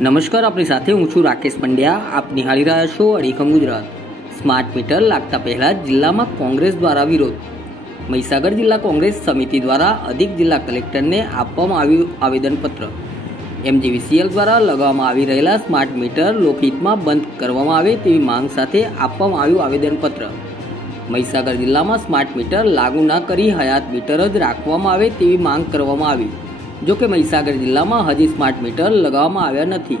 નમસ્કાર, આપણી સાથે હું છું રાકેશ પંડ્યા. આપ નિહાળી રહ્યા છો અડીખમ ગુજરાત. સ્માર્ટ મીટર લાગતા પહેલા જિલ્લામાં કોંગ્રેસ દ્વારા વિરોધ. મહીસાગર જિલ્લા કોંગ્રેસ સમિતિ દ્વારા અધિક જિલ્લા કલેક્ટરને આપવામાં આવ્યું આવેદનપત્ર. MGVCL દ્વારા લગાવવામાં આવી રહેલા સ્માર્ટ મીટર લોકહિતમાં બંધ કરવામાં આવે તેવી માંગ સાથે આપવામાં આવ્યું આવેદનપત્ર. મહીસાગર જિલ્લામાં સ્માર્ટ મીટર લાગુ ન કરી હયાત મીટર જ રાખવામાં આવે તેવી માંગ કરવામાં આવી. જો કે મહીસાગર જિલ્લામાં હજી સ્માર્ટ મીટર લગાવવામાં આવ્યા નથી.